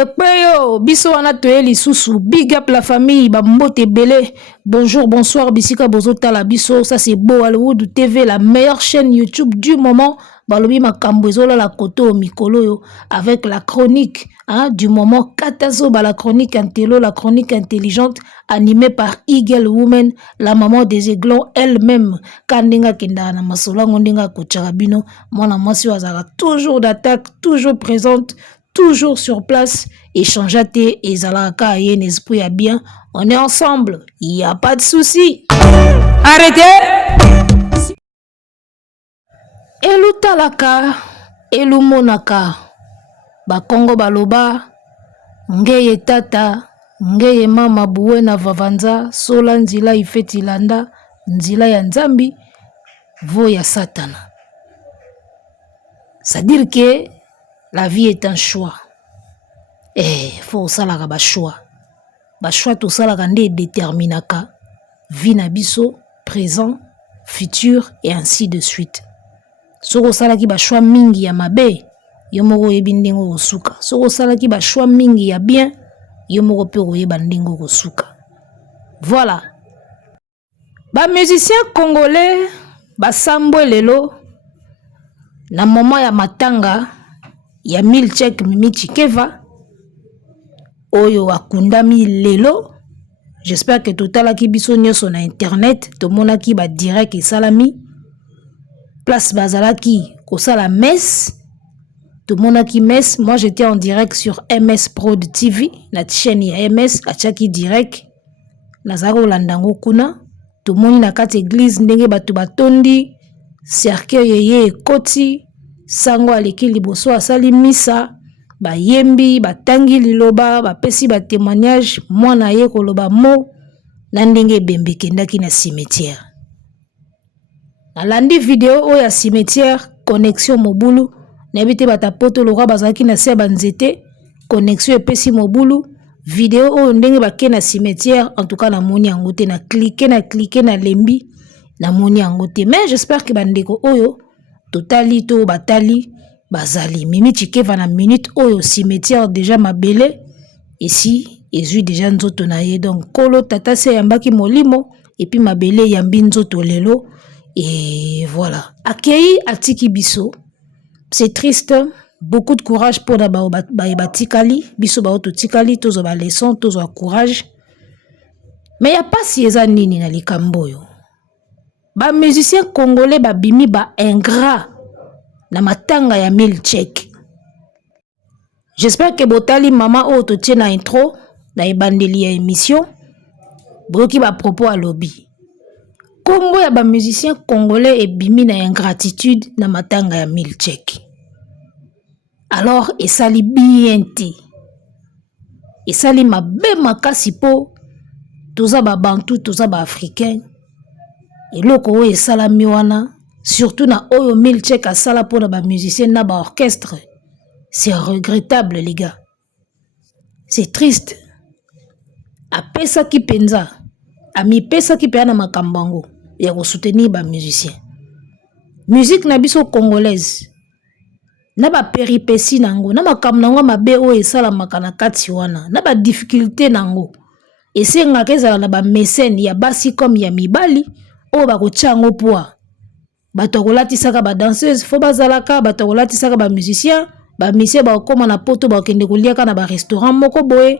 Ekweyo, biso wana toyeli susu, big up la famille, bambote belé. Bonjour, bonsoir, bisika bozota la biso, ça c'est Beau Hollywood TV, la meilleure chaîne YouTube du moment. Balobi makambo ezola la koto mikolo yo, avec la chronique du moment Katazo, la chronique intello, la chronique intelligente, animée par Eagle Woman, la maman des aiglons elle-même. Kandinga kendana masola ngondinga kocharabino, mwana mwasi wazara toujours d'attaque, toujours présente, toujours sur place, échangeate et zalaka yen esprit à bien. On est ensemble, il n'y a pas de souci. Arrêtez! Elu talaka, elu monaka, bakongo baloba, ngeye tata, ngeye mama buwe na vavanza, sola nzila ifeti landa, nzila ya nzambi, vo ya satana. C'est-à-dire que la vie est un choix. Faut salaka ba choix. Ba choix to salaka nde déterminaka vie na biso, présent, futur et ainsi de suite. Soko salaki ba choix mingi ya mabe, yo moko yebi ndingo kosuka. Soko salaki ba choix mingi ya bien, yo moko pe koyeba ndingo kosuka. Voilà. Ba musiciens congolais ba sambwe lelo na moment ya matanga ya Milchek Mimi Chikeva oyo akundami lelo. J'espère que totalaki biso nyonso na internet tomonaki ba direct et salami place bazalaki kosala messe tomonaki messe. Moi j'étais en direct sur MS Prod TV na chaîne ya MS achaki direct nazako landango kuna tomoni na kati église ndenge bato batondi cercueil yeye ekoti sango aleki liboso asali misa bayembi batangi liloba bapesi ba témoignage mwana ye koloba mo na ndenge ebembe kendaki na cimetière. Nalandi vidéo oyo ya cimetière connexion mobulu nayebite batapoto lokwa bazalaki na se banzete connexion epesi mobulu vidéo oyo ndenge bake na cimetière. En tout cas namoni yango te, na cliquer na lembi namoni yango te, mais j'espère que bandeko oyo totali to batali bazali Mimi Chikeva na minute oyo cimetière déjà mabele ici ezui déjà nzoto na ye. Donc kolo tata se yambaki molimo et puis mabele yambi nzoto lelo et voilà. Akei atiki biso, c'est triste. Beaucoup de courage pour batikali biso ba ototikali tozo ba leçon tozo courage. Mais y a pas si eza nini na likambo yo. Ba musicien congolais ba bimi ba ingrat na matanga ya Milchek. J'espère que botali mama o to tie na intro na ebandeli ya émission boki ba propos à lobby. Kombo ya ba musicien congolais e bimi na ingratitude na matanga ya Milchek. Alors esali bien te. Esali mabe makasi po toza ba bantu toza ba africain. Eloko oyo esalami wana surtout na oyo Milchek asala pour ba musiciens na ba orchestre. C'est regrettable les gars. C'est triste. Apesa ki penza. Ami pesa ki pe na makambango ya ko soutenir ba musiciens. Musique na biso congolaise. Na ba péripéties nango, na makambo nango mabe oyo esala makana kati wana, na ba difficulté nango. Esenga kezala na ba mécène ya basi comme ya mibali oyo bakotia yango poa. Bato kolatisaka ba danseuse fo bazalaka, bato kolatisaka ba musicien, ba musicien ba koma na poto ba kende koliaka na ba restaurant moko boye.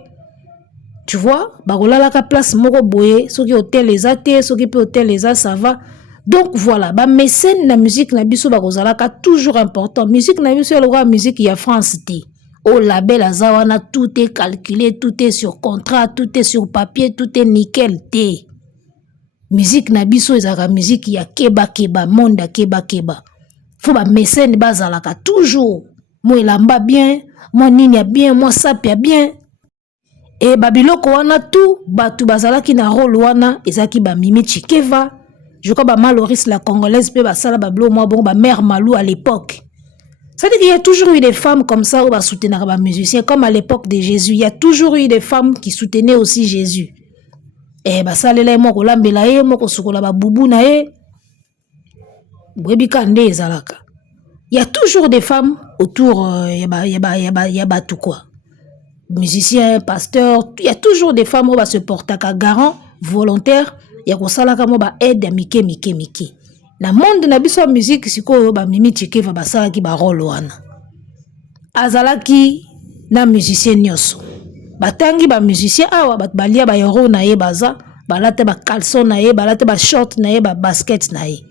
Tu vois, ba kolalaka place moko boye, soki hôtel ezate, soki pe hôtel eza ça va. Donc voilà, ba mécène na musique na biso ba kozalaka toujours important. Musique na biso la musique ya France té. Au label azawana tout est calculé, tout est sur contrat, tout est sur papier, tout est nickel té. Musique na biso ezaka musique ya keba keba, monde keba keba. Faut ba mécène bazalaka toujours. Moi elamba bien, moi nini ya bien, moi sapia bien. Et babiloko wana tout, batu bazalaki na rôle wana, ezaki ba Mimi Chikeva. Je crois que Maloris la congolaise peut basala bablo moi bon ba mère Malou à l'époque. Ça veut dire qu'il y a toujours eu des femmes comme ça ou soutenir les musiciens comme à l'époque de Jésus. Il y a toujours eu des femmes qui soutenaient aussi Jésus. Eh basalela mo ko lambela ye mo ko sukola ba bubu na ye. Bwebi kande ezalaka. Il y a toujours des femmes autour yaba tout quoi. musicien, pasteur, il y a toujours des femmes qui se portent à garant, volontaire, il y a ko sala ka mo ba aide mike. Na monde na biso musique siko ba Mimi Chikeva ba sala ki ba rôle wana. Azalaki na musicien nyoso. Batangi ba musicien awa bat balia ba yoro na ye baza, balate ba caleçon na ye, balate ba short na ye, ba basket na ye.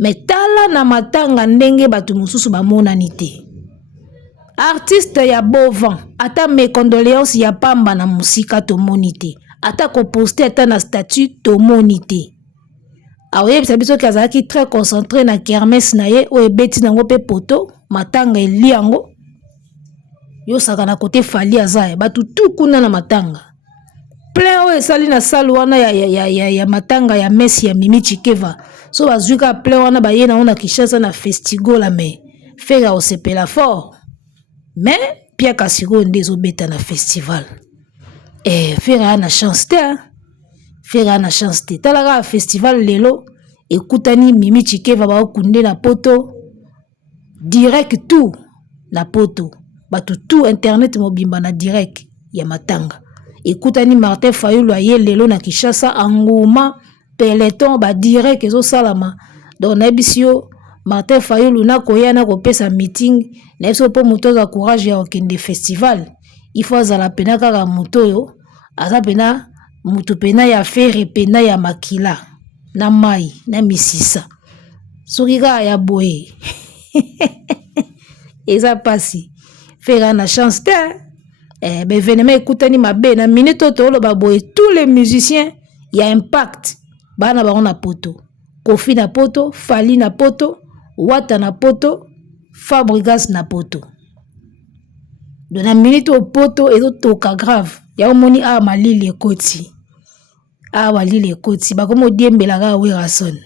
Mais tala na matanga ndenge batu mususu ba monani te. Artiste ya Bovan, ata mes condoléances ya pamba na musika to monite. Ata ko poster ata na statut to monite. Aoye biso kazaki très concentré na kermesse na ye o ebeti nango pe poto, matanga eli yango. Yo saka na côté fali azaye, batu tout kuna na matanga. Plein o esali na salle wana ya matanga ya Messi ya Mimi Chikeva. So bazuka plein wana ba ye na ona Kinshasa na festival la me. Fera o sepela fort. Mais Pierre Kasiko ndezo beta na festival. Fera na chance te. Fera na chance te. Talaga festival lelo ekutani Mimi Chikeva ba okunde na poto direct tout na poto. Batu tout internet mobimba na direct ya matanga. Ekutani Martin Fayulu aye lelo na Kinshasa anguma peloton ba direct ezo salama. Donc na bisio Martin Fayulu na koya na kopesa meeting na biso po moto za courage ya okende festival. Il faut azala pena kaka moto yo aza pena mutu pena ya fere pena ya makila na mai na misisa. Soki kaka ya boye. Eza pasi. Fera na chance te. Événement écoutani mabe na minute tolo ba boye tous les musiciens y a impact. Bana ba na poto. Kofi na poto, Fali na poto, Wata na poto, Fabregas na poto. De na minute au poto ezo toka grave. Ya omoni a malili ekoti. A walili ekoti ba komo diembela ga Werason.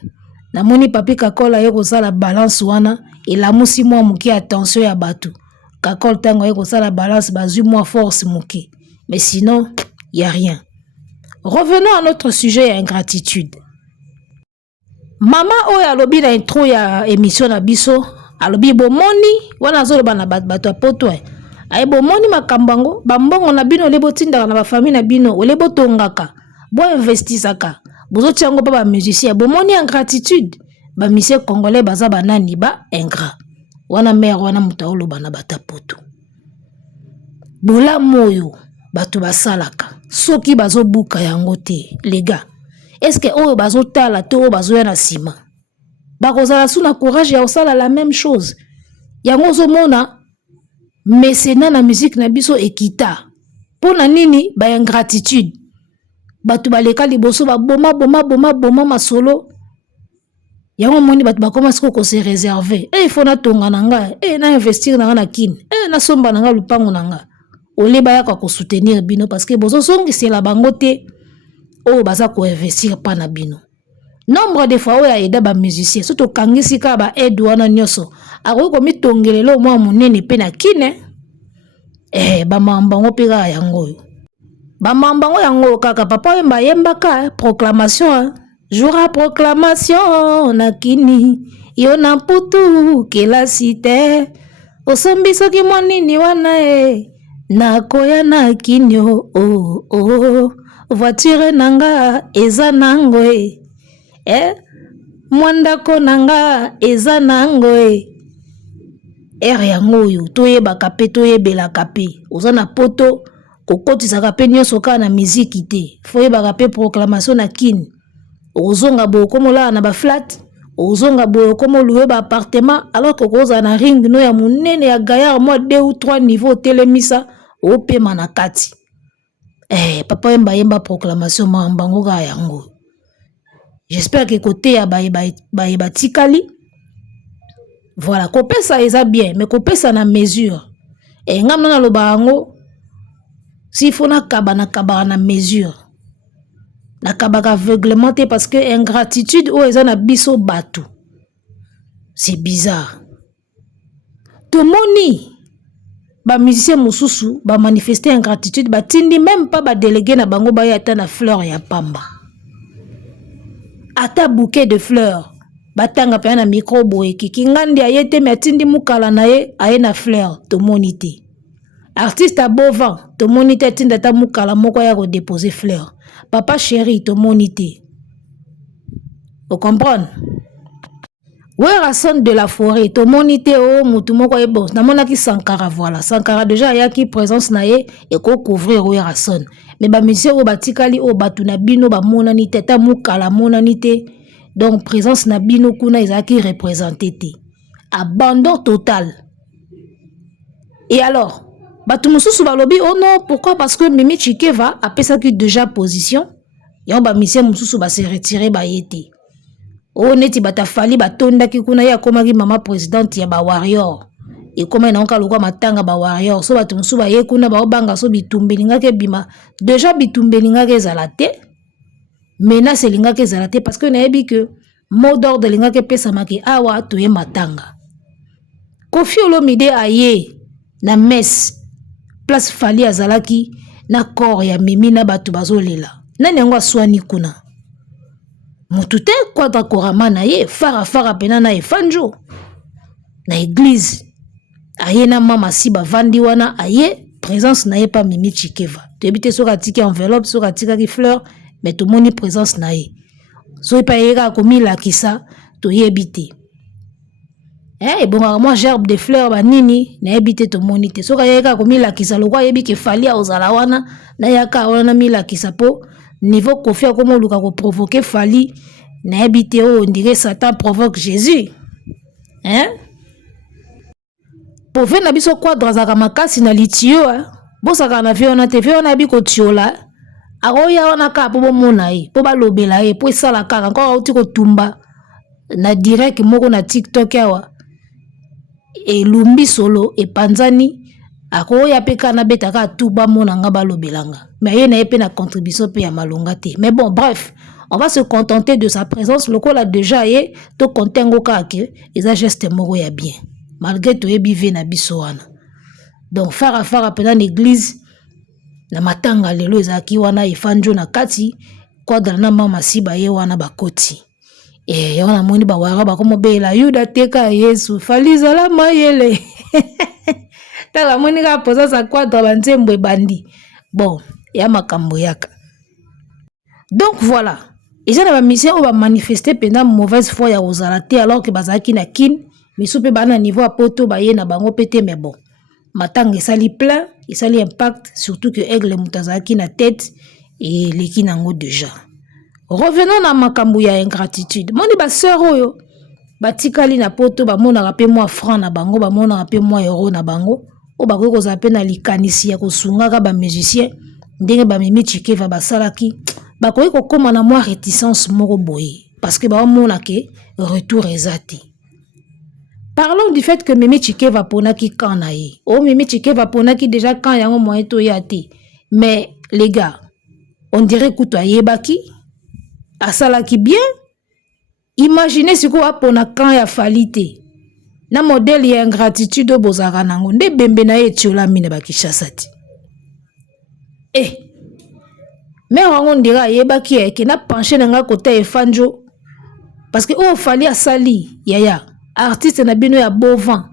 Na moni papi Kakola yeko sala balance wana elamusi mwa muki attention ya batu. Kakol tango yeko sala balance bazui mwa force muki. Mais sinon, y a rien. Revenons à notre sujet ya ingratitude. Mama oyo alobi na intro ya émission na biso, alobi bomoni wana zoloba na bato ya poto. Ay bomoni makambango, bambongo na bino lebo tindaka na ba famille na bino, olebo tongaka, bo investisaka. Bozo tiango pa ba musicien, bomoni ingratitude. Ba musicien congolais baza banani ba ingrat. Wana mère wana mutaolo bana batapoto. Bola moyo batu basalaka. Soki bazo buka yango te, les gars. Est-ce que oyo bazo tala to bazo ya na sima? Bakozala suna courage ya osala la même chose. Yango zo mona mécénat na musique na biso ekita. Pona nini ba ingratitude. Batu baleka liboso ba boma masolo. Yango moni batu bakoma siko ko se réserver. Il faut na tonga nanga, na investir nanga na kin. Na somba nanga lupango nanga. Ole baya ko soutenir bino parce que bozo songi c'est la bangote. Oh baza ko investir pa na bino. Nombre de fois oya eda ba musicien surtout kangisi ka ba aide wana nyoso. Ako ko mitongelelo mwa munene pe na kine. Ba mambango pe ga yango. Ba mambango yango kaka papa yemba yembaka proclamation. Joura proclamation na kini. Yo na putu kela site. Osambisa ki mwanini wana na koya na kinyo voiture nanga eza nango mwandako nanga eza nango yango yo toyebaka pe toyebelaka pe oza na poto kokotisaka pe nyonso kaka na miziki te foyebaka pe proclamation na kini ozonga boyo komola na ba flat ozonga boyo komoluwe ba appartement alors que koza na ring no ya munene ya gaillard moi 2 ou 3 niveaux telemisa opema na kati. Papa yemba proclamation mambango ga yango. J'espère que côté ya ba tikali. Voilà, kopesa eza bien, mais kopesa na mesure. Ngam na loba yango si faut na kaba na mesure. Na kabaka aveuglement parce que ingratitude o eza na biso batu. C'est bizarre. Tomoni ba musicien mususu ba manifester ingratitude ba tindi même pas ba délégué na bango ba yata na fleur ya pamba. Ata bouquet de fleurs batanga pe na micro boye kiki ngandi ayete me tindi mukala na ye aye na fleur tomoni te. artiste à Bovan to monite tinda ta mukala moko ya ko déposer fleur papa chéri to monite vous comprenez Werason de la forêt to monite o mutu moko e bon na mona ki Sankara voilà Sankara déjà ya ki présence na ye et ko couvrir Werason mais ba monsieur o batikali o batu na bino ba mona ni teta mukala mona ni te donc présence na bino kuna ezaki représenté te abandon total et alors batu mususu balobi oh non pourquoi parce que Mimi Chikeva a pesaki déjà position yon ba monsieur mususu ba se retirer ba yete oh neti bata fali batonda ki kuna ya komaki mama présidente ya ba warrior et comme na onka lokwa matanga ba warrior so batu mususu ba ye kuna ba obanga so bitumbelinga ke bima déjà bitumbelinga ke zalate menace linga ke zalate parce que na yebi que mot d'ordre linga ke pesa maki awa to ye matanga Koffi Olomide aye na messe place fali azalaki na corps ya Mimi na batu bazolela nani yango aswani kuna Mutute kwata korama na ye fara pena na efanjo na église aye na mama si bavandi wana aye présence na ye pa Mimi Chikeva tebite soka tiki enveloppe soka tika ki fleur mais tout moni présence na ye so pa yeka komila kisa to yebite bon moi gerbe de fleurs ba nini na yebite to moni te soka yeka komila kisa lokwa yebi ke fali a ozala wana na yaka wana mila kisa po niveau Koffi akomo luka ko provoquer fali na habité on dirait Satan provoque Jésus pour faire na biso quoi drazaka makasi na litio bosaka na vie on a TV on a bi ko tiola aroya on a ka po mona ye po ba lobela ye po sala kaka encore uti ko tumba na direct moko na TikTok yawa e lumbi solo e panzani akoya peka na betaka tuba mona nga ba lobelanga mais ye na ye pe na contribution pe ya malonga te mais bon bref on va se contenter de sa présence le col a déjà ye to kontengo kake eza geste moko ya bien malgré to yebi na biso wana donc fara pena l'église na matanga lelo ezaki wana efanjo na kati quadra na mama siba ye wana bakoti wana moni ba wara ba komo bela yuda teka Yesu faliza la mayele tala moni ka posa sa quadra banzembo bandi bon ya makambo yaka donc voilà ils ont la mission on va manifester pendant mauvaise foi ya ozalate alors que bazaki na kin misupe bana niveau à poto ba ye na bango pété mais bon matanga sali plein et sali impact surtout que aigle mutazaki na tête et leki nango déjà revenons na makambo ya ingratitude moni ba sœur oyo batikali na poto ba mona rapé moi franc na bango ba mona rapé moi euro na bango o ba ko za pe na likanisi ya kosunga ka ba musicien ndenge ba Mimi Chikeva basalaki bakoki kokoma na mwa réticence moko boye parce que baomona ke retour ezati. Parlons du fait que Mimi Chikeva ponaki quand na ye. Oh Mimi Chikeva ponaki déjà quand yango moyen to yate. Mais les gars, on dirait que toi yebaki asalaki bien. Imaginez ce qu'on a pona quand ya falite. Na modèle ya ingratitude bozaka nango nde bembe na ye tiola mine bakishasati. Mais on dirait yebaki ke na penché nanga côté efanjo parce que oh fali asali yaya artiste na bino ya Bovan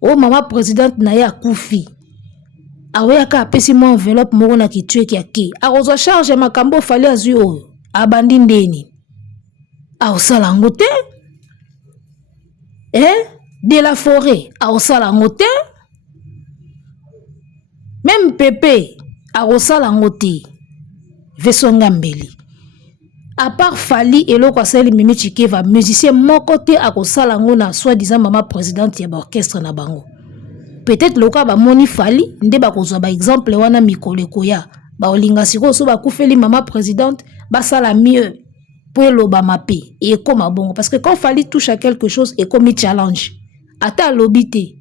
oh mama présidente na ya Koffi aoyaka apesi mo enveloppe moko na kitue ki ake akozwa charge makambo fali azui oyo abandi ndeni aosala ngo te de la forêt aosala ngo te même Pepe aosala ngo te Vesonga mbeli. À part Fali et l'autre asali Mimi Chikeva, musicien mon côté à kosala ngona soi-disant maman présidente ya orchestre na bango. Peut-être le cas ba moni Fali nde ba kozwa ba exemple wana mikoleko ya ba olinga siko so ba kufeli maman présidente ba sala mieux pour lo ba mape et comme bongo parce que quand Fali touche à quelque chose et comme challenge ata lobité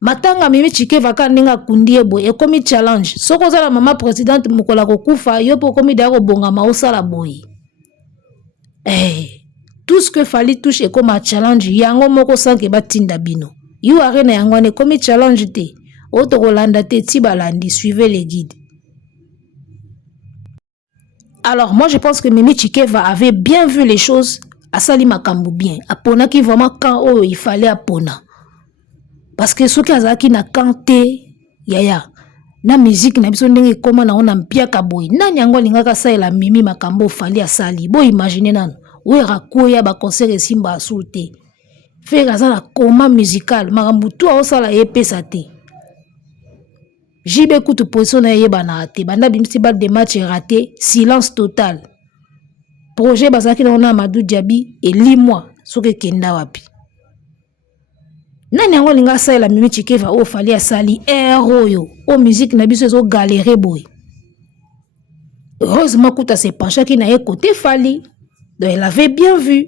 matanga Mimi Chikeva ka ninga kundie boy e komi challenge soko za la mama présidente mukola kokufa yo po komi dako bonga maosala boy tout ce que Fali touche e comme challenge yango moko sanke batinda bino you arena yango ne komi challenge te oto kolanda te tibalandi suivez les guides. Alors moi je pense que Mimi Chikeva avait bien vu les choses à sali makambu bien apona ki vraiment quand il fallait apona. Parce que ceux qui ont na kanté, yaya na musique na biso ndenge koma na ona mpiaka boy nani yango lingaka saela mimi makambo fali asali bo imaginer nano we rakoya ba concert esimba asute faire ça la coma musical makambo tout osala epesa te jibe kutu position na yeba na ate banda bimsi bal de match raté silence total projet bazaki na ona Amadou Diaby et limwa soke kenda wapi nani yango linga saela mimi chikeva o fali asali oyo o musique na biso ezo galérer boy heureusement kuta se pencha ki na ye côté fali donc elle avait bien vu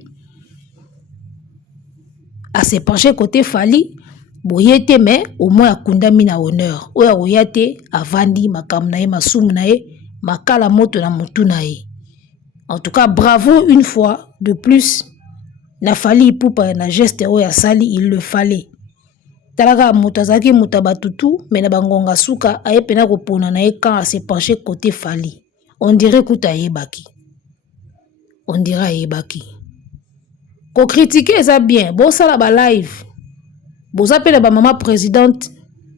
à se pencher côté fali boyete mais au moins akundami na honneur oya oyate avandi makam na ye masumu na ye makala moto na mutu na ye en tout cas bravo une fois de plus na fali ipupa na geste oya sali il le fallait talaka moto azaki moto batutu mais na bangonga suka aye pena kopona na ye quand à se pencher côté fali on dirait kuta yebaki on dirait yebaki ko critiquer ça bien bon ça la ba live boza pele ba maman présidente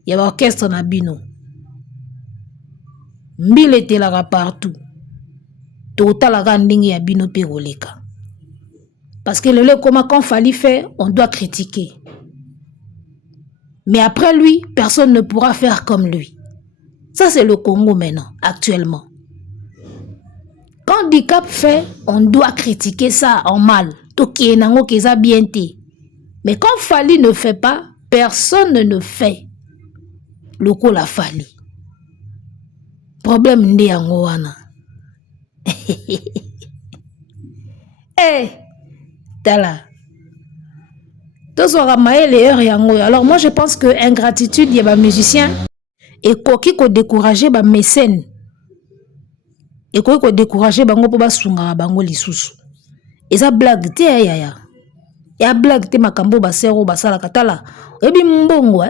ya ba orchestre na bino mbile telaka partout totalaka ndingi ya bino pe koleka parce que le comment quand fallait faire on doit critiquer mais après lui personne ne pourra faire comme lui ça c'est le Congo maintenant actuellement quand Dicap fait on doit critiquer ça en mal toki nango keza bien te. Mais quand Fali ne fait pas, personne ne fait. Le coup la Fali. Problème ndi yango wana. Eh, tala. Tous aura maé les heures yango. Alors moi je pense que ingratitude y a musicien et koki ko décourager ba mécène. Et koki ko décourager bango po ba sunga bango lisusu. Et ça blague te ya. Ya blague te makambo basero basala katala ebi mbongo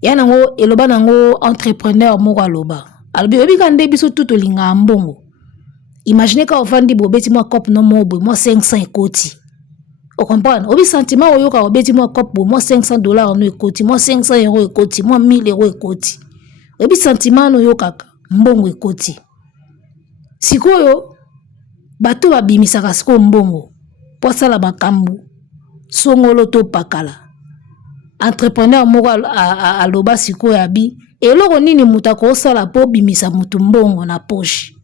ya nango eloba nango entrepreneur moko aloba albi ebi kande biso tout linga mbongo imaginez quand on vandi bobeti moi cop no mobo moi 500 ekoti o comprendre obi sentiment oyo ka obeti moi cop moi $500 no ekoti moi 500 € ekoti moi 1000 € ekoti ebi sentiment no yo kaka mbongo ekoti sikoyo bato babimisaka siko mbongo posala bakambu songolo to pakala entrepreneur moko aloba siko ya bi eloko nini muta ko sala po bimisa mutu mbongo na poche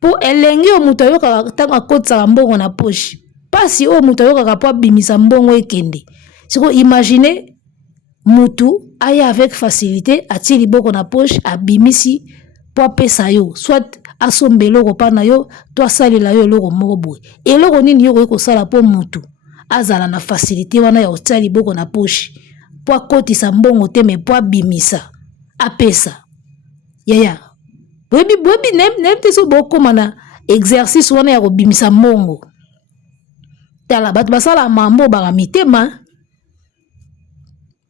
po elengi o muta yoka tanga kotsa mbongo na poche pasi o muta yoka po bimisa mbongo ekende siko imaginer mutu aya avec facilité atili boko na poche abimisi po pesa yo soit asombelo ko pana yo to asalela yo loko moko boy eloko nini yo ko sala po mutu azala na facilité wana ya otali boko na poche po akotisa mbongo te me po abimisa apesa yaya bobi nem te so boko mana exercice wana ya ko bimisa mbongo tala batu basala mambo ba mitema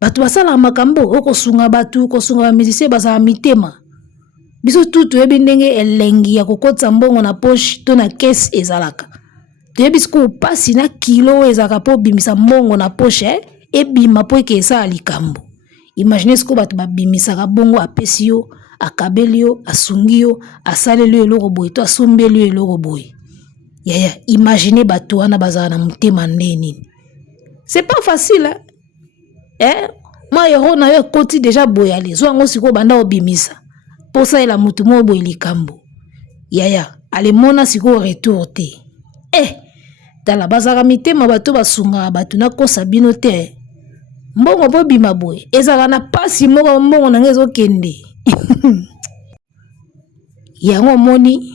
batu basala makambo okosunga batu kosunga ba musicien basala mitema biso tutu ebi ndenge elengi ya kokotsa mbongo na poche to na caisse ezalaka tebi siko pasi na kilo ezaka po bimisa mbongo na poche ebima po ekesa likambo imagine siko bato babimisa bongo apesi yo akabeli yo asungi yo asaleli yo eloko boye to asombeli yo eloko boye yaya imagine bato wana bazala na mutema nini c'est pas facile moi yero na yo koti déjà boye ale zo ngo siko banda obimisa posa ela mutu mo boye likambo yaya ale mona siko retour te tala bazaka mitema bato basunga bato na kosa bino te mbongo po bima boye ezaka na pasi moko mbongo na ngezo kende yango moni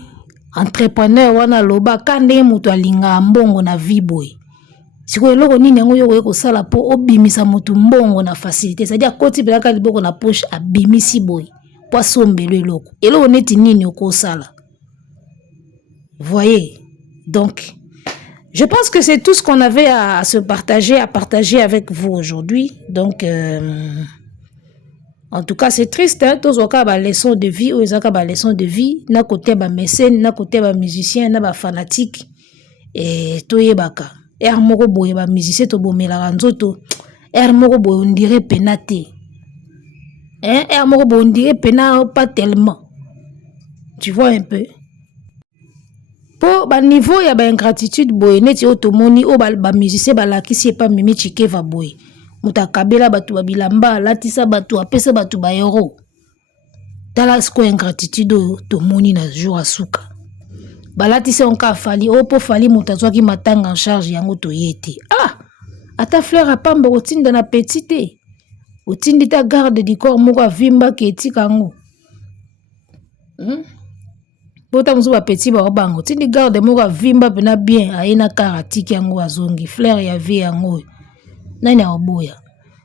entrepreneur wana loba kande mutu alinga mbongo na vie boye siko eloko nini yango yoko yeko sala po obimisa mutu mbongo na facilité c'est-à-dire koti belaka liboko na poche abimisi boye po sombelo eloko eloko neti nini oko sala voyez donc je pense que c'est tout ce qu'on avait à se partager, à partager avec vous aujourd'hui. Donc, en tout cas, c'est triste. Hein? Tous les cas, leçon de vie, ou les cas, leçon de vie. Na côté ba mécène, na côté ba musicien, na ba fanatique. Et tout y baka. Moko boye ba musicien to bomela nzoto. Moko boye on dirait penaté. Hein, et à moko bondi, pena pas tellement. Tu vois un peu. Po ba niveau ya ba ingratitude boy neti otomoni o ba musicien ba lakisi pas Mimi Chikeva boy. Muta kabela batu ba bilamba latisa batu apesa batu ba euro. Tala sko ingratitude tomoni na jour asuka. Balatisa onka fali o po fali mutazwaki matanga en charge yango toyete. Ah! Ata fleur a pamba otinda na petite. Otindi ta garde du corps moko avimba ke etika ngo. Bota musu ba petit ba bango tindi garde moko avimba pena bien aina karatiki yango azongi fleur ya vie yango nani oboya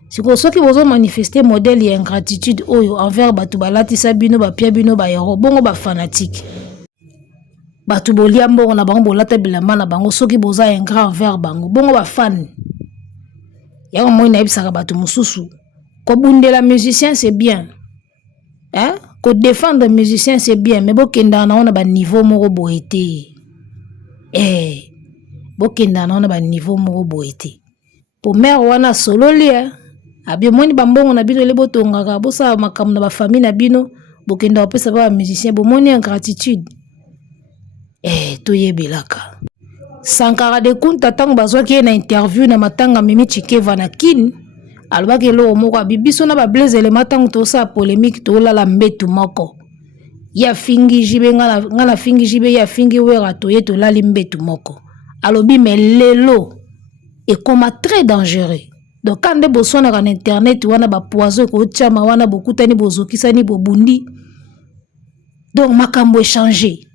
siko soki bozo manifester modèle ya ingratitude oyo envers batu balatisa bino bapia bino ba yoro bongo ba fanatique batu bolia mbongo na bango bolata bilamba na bango soki boza ingrat envers bango bongo ba fan yango moi na ebisaka batu mususu ko bundela musicien c'est bien hein. Ko défendre musicien c'est bien mais bokenda na ona ba niveau moko boete bokenda na ona ba niveau moko boete po mère wana sololi abi moni bambongo na bino le botongaka bosa makambo na ba famille na bino bokenda opesa ba musicien bomoni ingratitude toyebelaka Sankara de Kunta tango bazwaki na interview na matanga Mimi Chikeva na kin alobaki eloko moko abibiso na bablaise elema ntango tosala polémique tolala mbetu moko ya fingi jibe nga na fingi jibe ya fingi wera toye tolali mbetu moko alobi me lelo ekoma très dangereux donc quand nde boswanaka na internet wana bapoison ekotiama wana bokutani bozokisani bobundi donc makambo echange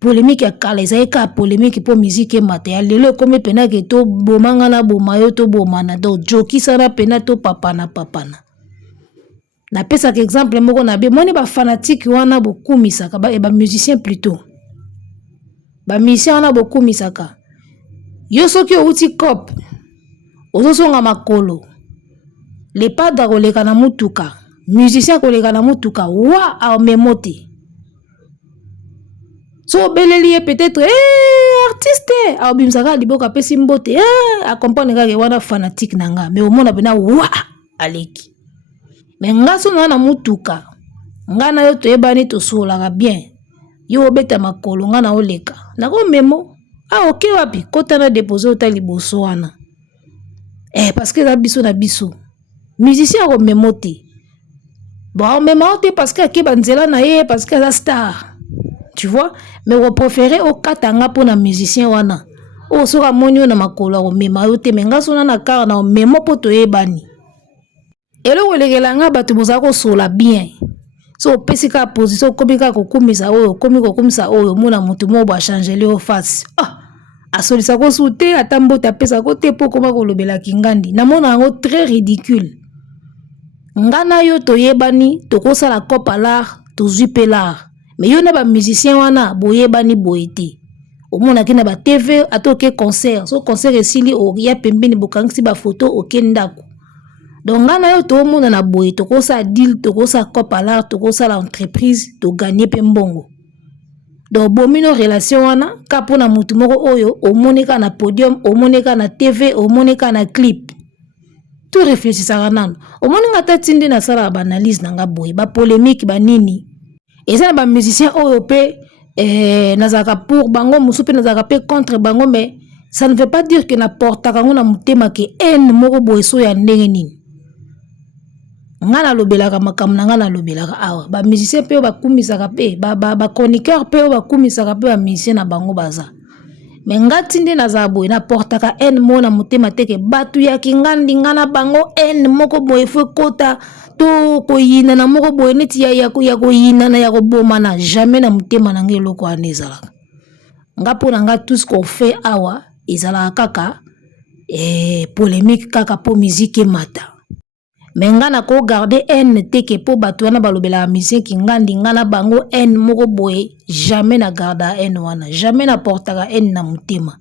polémique ya kala ezali kaka polémique mpo musique emata ya lelo ekomi pena ke tobomanga na boma yo tobomana donc jokisana pena topapana napesaka exemple moko na be moni bafanatique wana bokumisaka bamusicien plutôt bamusicien wana bokumisaka yo soki outi cop ozosonga makolo lepada koleka na mutuka musicien koleka na mutuka wa amemo te so beleli ye peut-être artiste aobimisaka liboko apesi mbote accompagne kaka wana fanatique na nga mais omona pena wa aleki mais nga so na mutuka nga na yo toyebani tosolaka bien yo obeta makolo nga na oleka nako memo oke wapi kota na déposer ota liboso wana parce que za biso na biso musicien ko memo te bon memo te parce que akeba nzela na ye parce que za star tu vois mais on préférait au katanga pour na musicien wana o soka moni na makolo ko mema yo te menga sona na kara na memo poto ebani elo welegela nga batu bozako ko sola bien so pesika position komika ko kumisa oyo komiko kumisa oyo mona mutu mo ba changer le face asolisa ko sute atambo ta pesa ko te po koma ko lobela kingandi na mona ngo très ridicule ngana yo toyebani tokosala copa l'art tozwi l'art mais yo na ba musicien wana boyebani boyete omona kina ba TV atoke concert so concert esili o ya pembeni bokangisi ba photo okendako donc ngana yo to mona na boye tokosa deal tokosa copa l'art tokosa la entreprise to gagner pe mbongo donc bomino relation wana ka pona mutu moko oyo omoneka na podium omoneka na TV omoneka na clip tout réfléchissaka nano omoninga tatindi na sala ba analyse nanga boye ba polémique ba nini eza ba musicien oyo pe nazaka pour bango musu pe nazaka pe contre bango mais ça ne veut pas dire que na portaka ngo na mutema ke en moko boye so ya ndenge nini ngana lobelaka makambo na ngana lobelaka awa ba musicien pe ba kumisaka pe ba chroniqueur pe ba kumisaka pe ba musicien na bango baza mais ngati nde nazaka boye na portaka en mo na mutema teke batu ya kingandi ngana bango en moko boye fo kota to koyina na moko boye neti ya koyina na ya kobomana jamais na mutema na ngelo ko anezalaka nga pona nga tout ce qu'on fait awa ezalaka kaka polémique kaka po musique mata mais nga na ko garder en teke po batu wana balobela musique ngandi ngana bango en moko boye jamais na garda en wana jamais na portaka en na mutema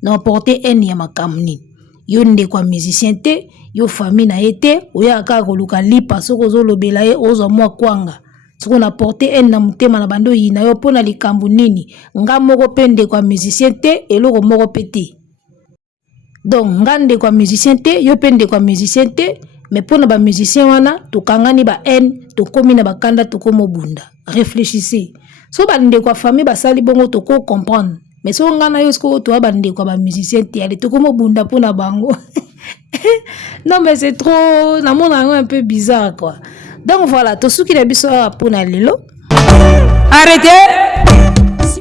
na porter en ya makamni yo nde kwa musicien te yo famille na ete oya kaka koluka lipa soko zolobela ye ozo mwa kwanga soko na porter en na mutema na bando yina yo pona likambu nini nga moko pende kwa musicien te eloko moko pete donc ngande kwa musicien te yo pende kwa musicien te mais pour na musicien wana to kangani ba haine to komi na bakanda to komo bunda. Réfléchissez. So bande kwa famille basali bongo to ko comprendre. Mais so ngana yo sko to bande kwa ba musicien ti ale to komo bunda pour na bango. Non mais c'est trop na mon un peu bizarre quoi. Donc voilà, to suki na biso pour na lelo. Arrêtez.